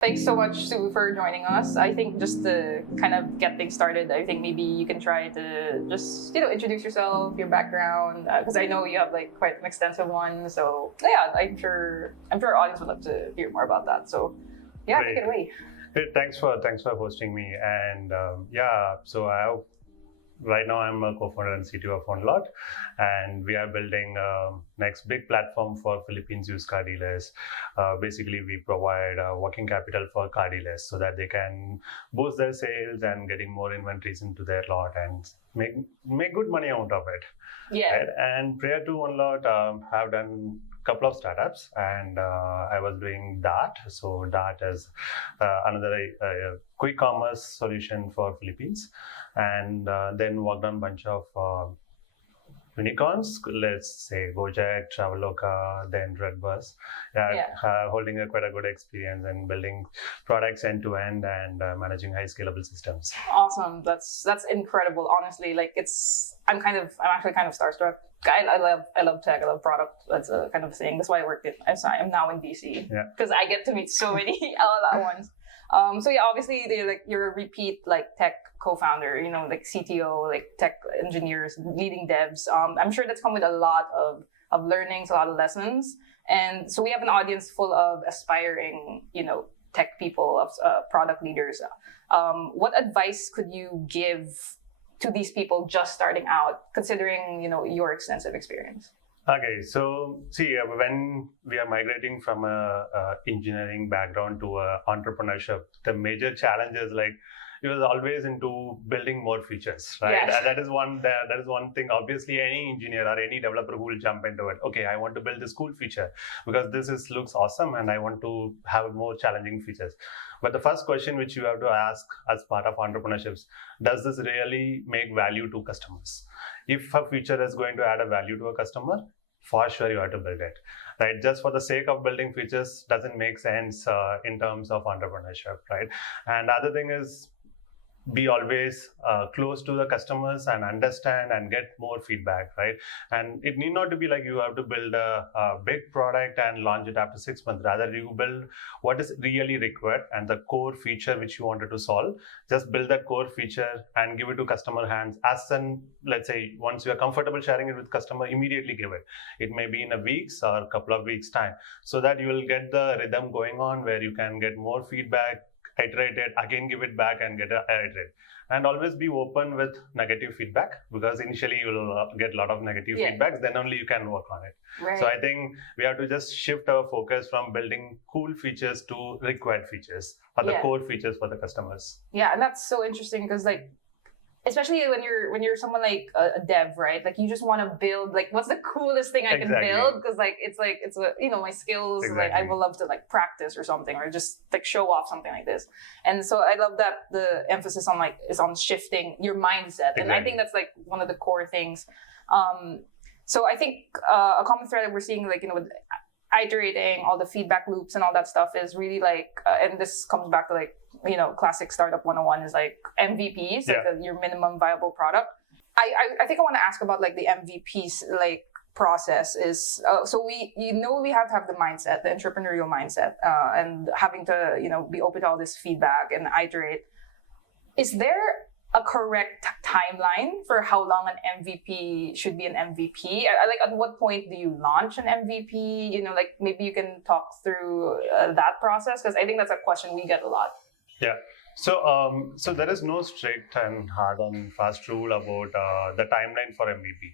Thanks so much, Sue, for joining us. I think just to kind of get things started, I think maybe you can try to just introduce yourself, your background, because I know you have like quite an extensive one. So yeah, I'm sure our audience would love to hear more about that. So yeah, Great. take it away. Great. Thanks for hosting me. And so right now I'm a co-founder and CTO of OneLot, and we are building next big platform for Philippines used car dealers. Basically, we provide working capital for car dealers so that they can boost their sales and getting more inventories into their lot and make good money out of it. Yeah. Right? And prior to OneLot, I've done couple of startups, and I was doing Dart. So Dart is another quick commerce solution for Philippines, and then worked on a bunch of unicorns, let's say Gojek, Traveloka, then Redbus. Holding quite a good experience in building products end to end and managing high scalable systems. Awesome. That's incredible. Honestly, like I'm actually kind of starstruck. I love tech. I love product. That's a kind of thing. That's why I'm now in DC because I get to meet so many all at once. So yeah, obviously you're a repeat tech co-founder. Like CTO, like tech engineers, leading devs. I'm sure that's come with a lot of learnings, a lot of lessons. And so we have an audience full of aspiring, tech people, of product leaders. What advice could you give to these people just starting out, considering your extensive experience? Okay, so see, when we are migrating from a engineering background to entrepreneurship, the major challenge is it was always into building more features, right? Yes. That is one thing. Obviously, any engineer or any developer who will jump into it. Okay, I want to build this cool feature because looks awesome, and I want to have more challenging features. But the first question which you have to ask as part of entrepreneurships: does this really make value to customers? If a feature is going to add a value to a customer, for sure you have to build it, right? Just for the sake of building features doesn't make sense in terms of entrepreneurship, right? And the other thing is, be always close to the customers and understand and get more feedback, right? And it need not to be like you have to build a big product and launch it after 6 months. Rather, you build what is really required and the core feature which you wanted to solve. Just build that core feature and give it to customer hands. Let's say, once you are comfortable sharing it with customer, immediately give it. It may be in a week's or a couple of weeks time, so that you will get the rhythm going on where you can get more feedback, iterate it, again give it back and iterate. And always be open with negative feedback, because initially you will get a lot of negative feedbacks, then only you can work on it. Right. So I think we have to just shift our focus from building cool features to required features or the core features for the customers. Yeah, and that's so interesting because especially when you're someone like a dev, right? Like you just want to build what's the coolest thing I can build, because it's my skills. Like I would love to practice or something, or just show off something like this. And so I love that the emphasis on is on shifting your mindset, and I think that's one of the core things. So I think a common thread that we're seeing with iterating all the feedback loops and all that stuff is really and this comes back to classic startup 101 is MVPs, your minimum viable product. I think I want to ask about the MVPs process is so we have to have the mindset, the entrepreneurial mindset, and having to be open to all this feedback and iterate. Is there a correct timeline for how long an MVP should be an MVP? At what point do you launch an MVP? Maybe you can talk through that process, because I think that's a question we get a lot. Yeah. So there is no strict and hard and fast rule about the timeline for MVP.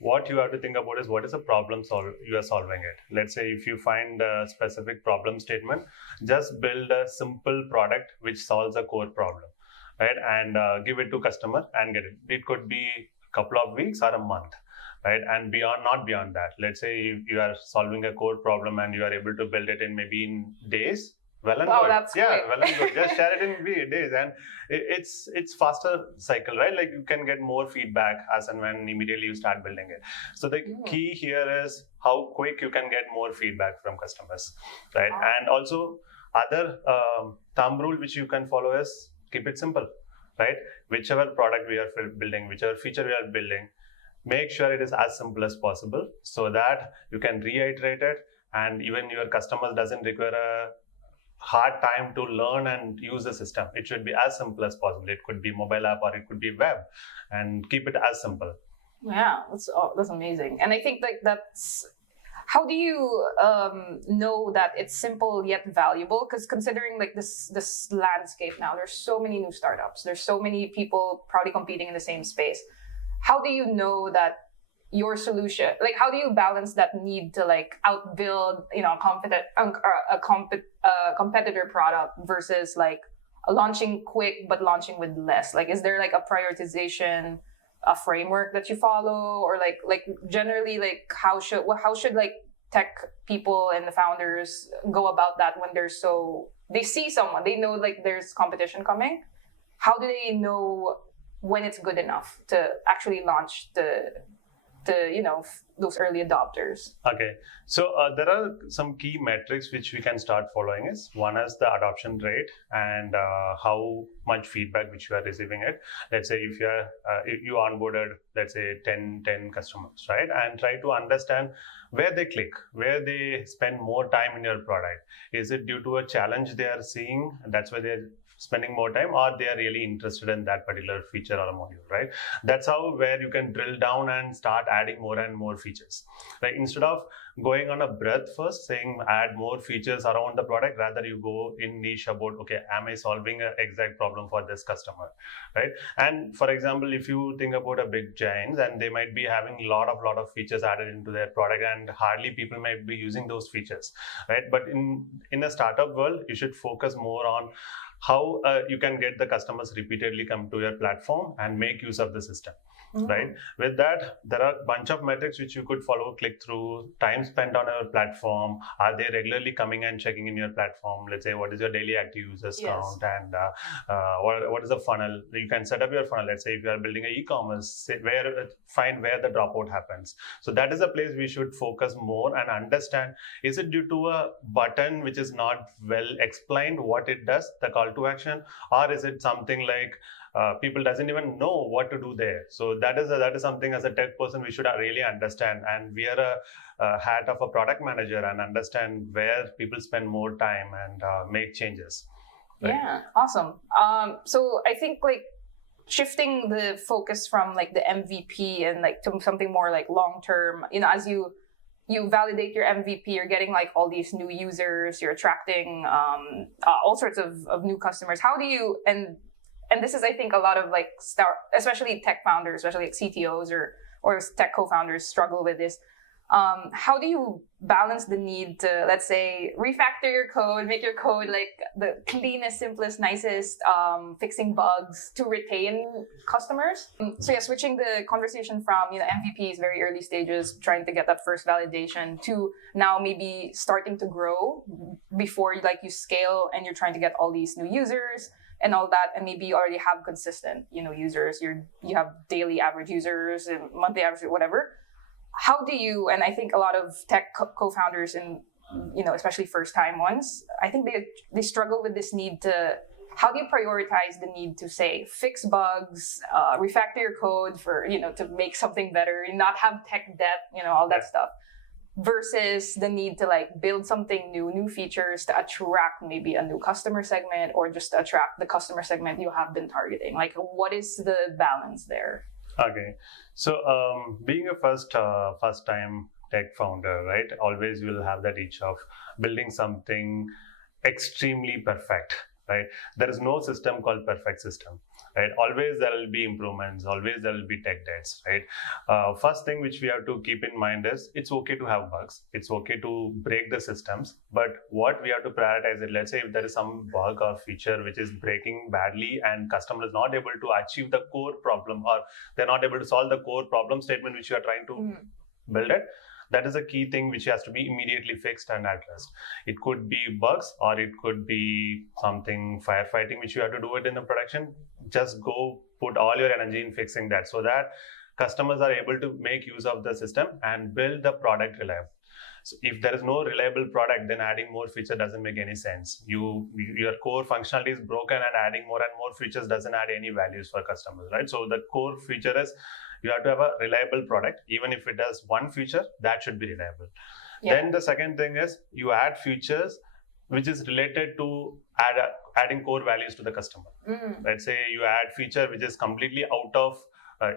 What you have to think about is what is the problem you are solving it. Let's say if you find a specific problem statement, just build a simple product which solves a core problem, right? And give it to customer and get it. It could be a couple of weeks or a month, right? And not beyond that. Let's say you are solving a core problem and you are able to build it in maybe days. Well and good. That's great. Well and good. Just share it in days, and it's faster cycle, right? You can get more feedback as and when immediately you start building it. So the key here is how quick you can get more feedback from customers, right? And also other thumb rule which you can follow is keep it simple, right? Whichever product we are building, whichever feature we are building, make sure it is as simple as possible so that you can reiterate it, and even your customers doesn't require a hard time to learn and use the system. It should be as simple as possible. It could be mobile app or it could be web, and keep it as simple. Yeah, that's amazing. And I think like that's, how do you know that it's simple yet valuable? Because considering like this landscape now, there's so many new startups. There's so many people probably competing in the same space. How do you know that your solution, like how do you balance that need to like outbuild, you know, a competitor product versus like launching quick but launching with less? Like, is there like a prioritization, a framework that you follow, or like generally like how should like tech people and the founders go about that when they see someone, they know like there's competition coming? How do they know when it's good enough to actually launch the you know, those early adopters? Okay, so there are some key metrics which we can start following. Is one is the adoption rate and how much feedback which you are receiving it. Let's say if you onboarded, let's say 10 customers, right, and try to understand where they click, where they spend more time in your product. Is it due to a challenge they are seeing, and that's why they're spending more time, or they are really interested in that particular feature or a module, right? That's how where you can drill down and start adding more and more features, right? Instead of going on a breadth first, saying add more features around the product, rather you go in niche about, okay, am I solving an exact problem for this customer, right? And for example, if you think about a big giants, and they might be having a lot of features added into their product, and hardly people might be using those features, right? But in a startup world, you should focus more on how you can get the customers repeatedly come to your platform and make use of the system. Right? With that, there are a bunch of metrics which you could follow, click through, time spent on your platform. Are they regularly coming and checking in your platform? Let's say, what is your daily active users count, and what is the funnel? You can set up your funnel. Let's say if you are building an e-commerce, find where the dropout happens. So that is a place we should focus more and understand. Is it due to a button which is not well explained what it does, the call to action, or is it something like people doesn't even know what to do there? So that is something as a tech person we should really understand, and wear a hat of a product manager and understand where people spend more time and make changes. Right? Yeah, awesome. So I think like shifting the focus from like the MVP and like to something more like long term, you know, as you validate your MVP, you're getting like all these new users, you're attracting all sorts of new customers. How do you, and this is, I think, a lot of like especially tech founders, especially like CTOs or tech co-founders struggle with this. How do you balance the need to, let's say, refactor your code, make your code like the cleanest, simplest, nicest, fixing bugs to retain customers? So yeah, switching the conversation from, you know, MVPs, very early stages, trying to get that first validation, to now maybe starting to grow before you scale and you're trying to get all these new users and all that, and maybe you already have consistent, you know, users. You have daily average users and monthly average, whatever. How do you, and I think a lot of tech co-founders and, you know, especially first-time ones, I think they struggle with this need to, how do you prioritize the need to, say, fix bugs, refactor your code for, you know, to make something better, not have tech debt, you know, all that stuff, versus the need to like build something new features to attract maybe a new customer segment, or just to attract the customer segment you have been targeting? Like, what is the balance there? Okay, so being a first-time tech founder, right? Always you will have that itch of building something extremely perfect, right? There is no system called perfect system, right? Always there will be improvements. Always there will be tech debts, right? First thing which we have to keep in mind is it's okay to have bugs. It's okay to break the systems, but what we have to prioritize it. Let's say if there is some bug or feature which is breaking badly and customer is not able to achieve the core problem, or they're not able to solve the core problem statement which you are trying to build it, that is a key thing which has to be immediately fixed and addressed. It could be bugs, or it could be something firefighting which you have to do it in the production. Just go put all your energy in fixing that, so that customers are able to make use of the system and build the product reliable. So if there is no reliable product, then adding more feature doesn't make any sense. Your core functionality is broken, and adding more and more features doesn't add any values for customers, right? So the core feature is you have to have a reliable product. Even if it does one feature, that should be reliable. Yeah. Then the second thing is you add features which is related to adding core values to the customer. Let's say you add feature which is completely out of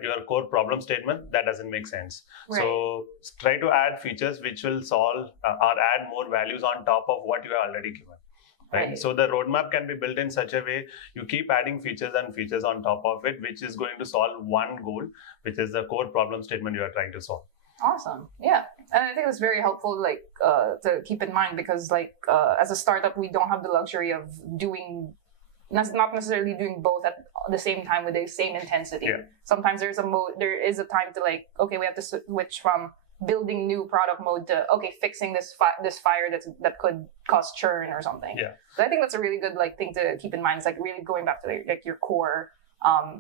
your core problem statement, that doesn't make sense. Right. So try to add features which will solve or add more values on top of what you have already given. Right. So the roadmap can be built in such a way you keep adding features and features on top of it, which is going to solve one goal, which is the core problem statement you are trying to solve. Awesome. Yeah. And I think it's very helpful, like, to keep in mind, because like, as a startup, we don't have the luxury of doing, not necessarily doing both at the same time with the same intensity. Yeah. Sometimes there is a time to like, okay, we have to switch from building new product mode to, okay, fixing this fire that could cause churn or something. Yeah. So I think that's a really good like thing to keep in mind. It's like really going back to like your core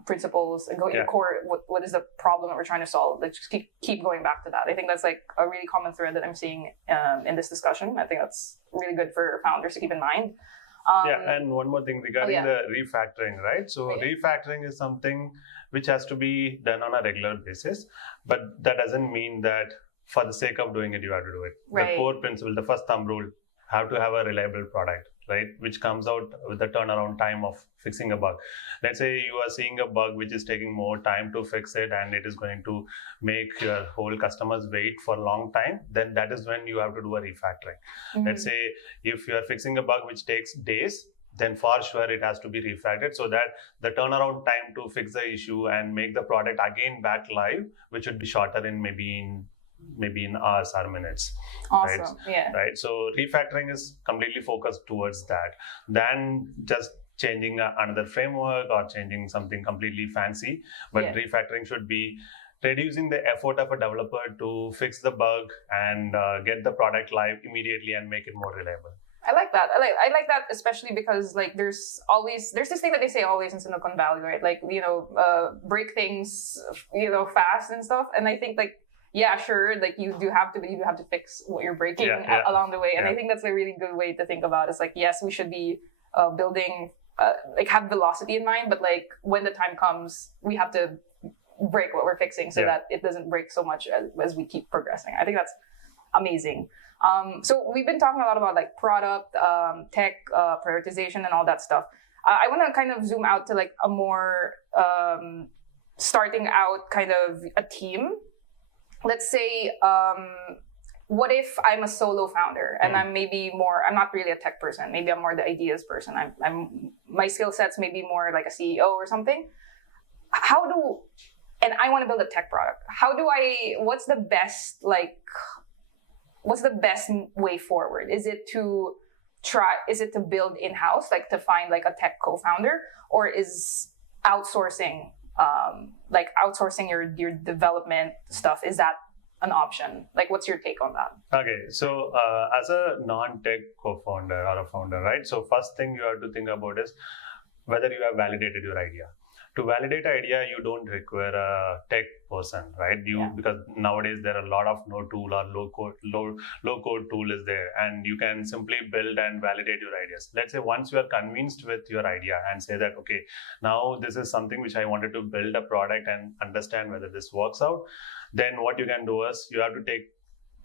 principles and your core, what is the problem that we're trying to solve? Like just keep going back to that. I think that's like a really common thread that I'm seeing in this discussion. I think that's really good for founders to keep in mind. And one more thing regarding the refactoring, right? So refactoring is something which has to be done on a regular basis, but that doesn't mean that for the sake of doing it, you have to do it. Right. The core principle, the first thumb rule, have to have a reliable product, right? Which comes out with the turnaround time of fixing a bug. Let's say you are seeing a bug which is taking more time to fix it and it is going to make your whole customers wait for a long time, then that is when you have to do a refactoring. Mm-hmm. Let's say if you are fixing a bug which takes days, then for sure it has to be refactored so that the turnaround time to fix the issue and make the product again back live, which would be shorter in maybe in hours or minutes. Awesome. Right? Yeah. Right. So refactoring is completely focused towards that than just changing another framework or changing something completely fancy. But refactoring should be reducing the effort of a developer to fix the bug and get the product live immediately and make it more reliable. I like that. I like that, especially because like there's this thing that they say always in Silicon Valley, right? Like, break things, fast and stuff. And I think like, yeah, sure, like you do have to fix what you're breaking along the way. And I think that's a really good way to think about it. It's like, yes, we should be building, like have velocity in mind, but like when the time comes, we have to break what we're fixing so that it doesn't break so much as we keep progressing. I think that's amazing. So we've been talking a lot about like product, tech, prioritization and all that stuff. I want to kind of zoom out to like a more starting out kind of a team. Let's say, what if I'm a solo founder and I'm not really a tech person. Maybe I'm more the ideas person. My skill set's maybe more like a CEO or something. And I want to build a tech product. What's the best way forward? Is it to build in-house, like to find like a tech co-founder, or is outsourcing your development stuff, is that an option? Like, what's your take on that? Okay, so as a non-tech co-founder or a founder, right? So first thing you have to think about is whether you have validated your idea. To validate an idea, you don't require a tech person, right? Because nowadays there are a lot of no tool or low code tool is there, and you can simply build and validate your ideas. Let's say once you are convinced with your idea and say that, okay, now this is something which I wanted to build a product and understand whether this works out, then what you can do is you have to take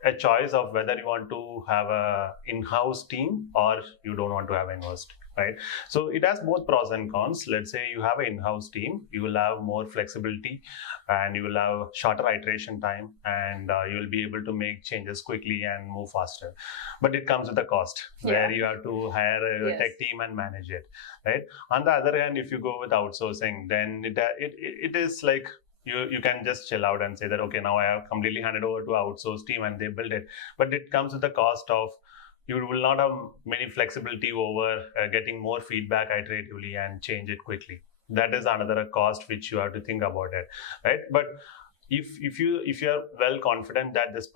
a choice of whether you want to have a in-house team or you don't want to have an in-house team. Right. So it has both pros and cons. Let's say you have an in-house team, you will have more flexibility and you will have shorter iteration time and you will be able to make changes quickly and move faster. But it comes with a cost where you have to hire a tech team and manage it. Right. On the other hand, if you go with outsourcing, then it is like you can just chill out and say that, okay, now I have completely handed over to an outsource team and they build it. But it comes with the cost of you will not have many flexibility over getting more feedback iteratively and change it quickly. That is another cost which you have to think about it, right? But if you are well confident that this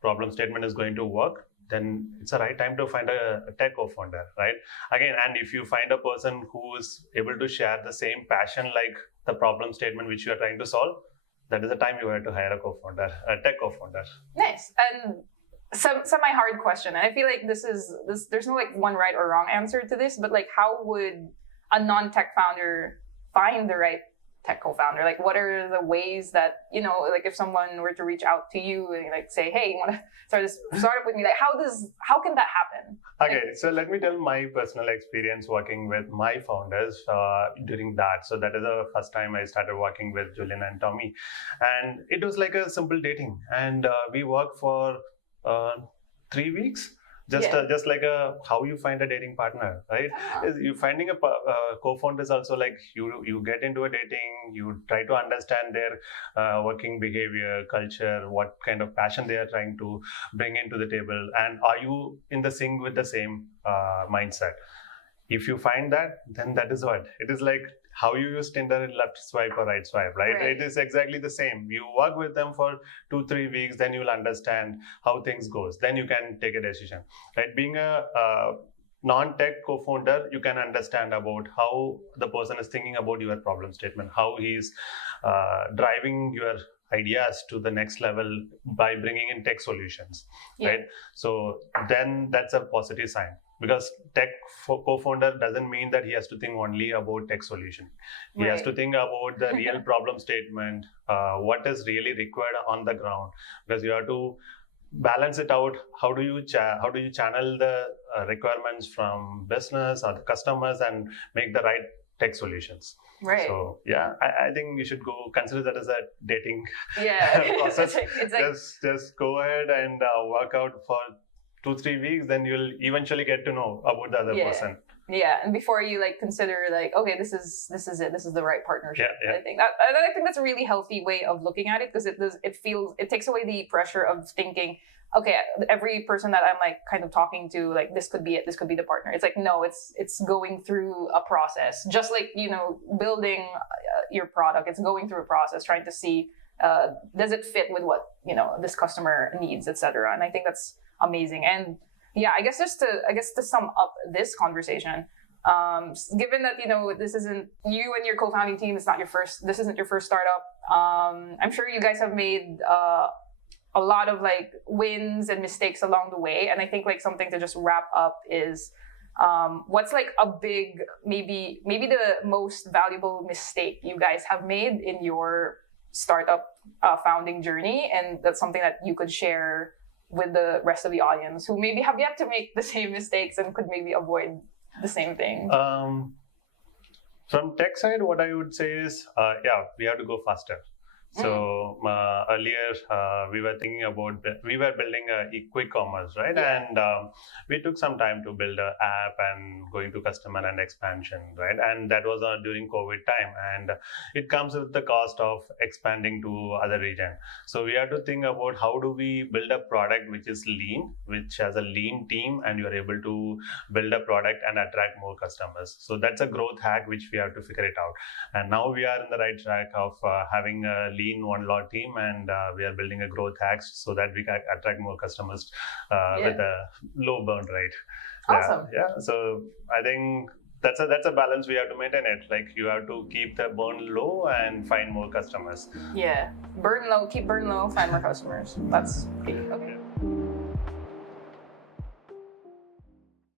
problem statement is going to work, then it's the right time to find a tech co-founder, right? Again, and if you find a person who is able to share the same passion like the problem statement which you are trying to solve, that is the time you have to hire a tech co-founder. Nice. And semi-hard question, and I feel like there's no like one right or wrong answer to this, but like how would a non-tech founder find the right tech co-founder? Like, what are the ways that, like if someone were to reach out to you and like say, hey, you want to start this startup with me? Like, how can that happen? Okay, so let me tell my personal experience working with my founders during that. So that is the first time I started working with Julian and Tommy. And it was like a simple dating. And we worked for 3 weeks. Just like how you find a dating partner, right? You finding a co-founder is also like you get into a dating, you try to understand their working behavior, culture, what kind of passion they are trying to bring into the table, and are you in the sync with the same mindset? If you find that, then that is what it is like. How you use Tinder in left swipe or right swipe, right? It is exactly the same. You work with them for 2-3 weeks, then you'll understand how things goes. Then you can take a decision, right? Being a non-tech co-founder, you can understand about how the person is thinking about your problem statement, how he's driving your ideas to the next level by bringing in tech solutions, right? So then that's a positive sign. Because tech co-founder doesn't mean that he has to think only about tech solution. He has to think about the real problem statement, what is really required on the ground. Because you have to balance it out. How do you channel the requirements from business or the customers and make the right tech solutions? Right. So yeah, I think you should go consider that as a dating process. It's like, just go ahead and work out for 2-3 weeks, then you'll eventually get to know about the other person. Yeah, and before you like consider like, okay, this is it. This is the right partnership. Yeah. I think that's a really healthy way of looking at it, because it takes away the pressure of thinking, okay, every person that I'm like kind of talking to, like this could be it. This could be the partner. It's like, no, it's going through a process, just like building your product. It's going through a process, trying to see does it fit with what this customer needs, etc. And I think that's amazing. And yeah, I guess to sum up this conversation, given that this isn't you and your co-founding team, this isn't your first startup. I'm sure you guys have made a lot of like wins and mistakes along the way. And I think like something to just wrap up is what's like a big, maybe the most valuable mistake you guys have made in your startup founding journey, and that's something that you could share with the rest of the audience who maybe have yet to make the same mistakes and could maybe avoid the same thing. From tech side, what I would say is, we have to go faster. So earlier we were thinking about, we were building a quick commerce, right? And we took some time to build an app and going to customer and expansion, right? And that was during COVID time, and it comes with the cost of expanding to other region. So we have to think about how do we build a product which is lean, which has a lean team, and you are able to build a product and attract more customers. So that's a growth hack which we have to figure it out. And now we are in the right track of having a lean OneLot team, and we are building a growth hacks so that we can attract more customers with a low burn rate. Awesome. Yeah. So I think that's a balance we have to maintain it. Like you have to keep the burn low and find more customers. Yeah. Burn low, keep burn low, find more customers. That's key. Okay.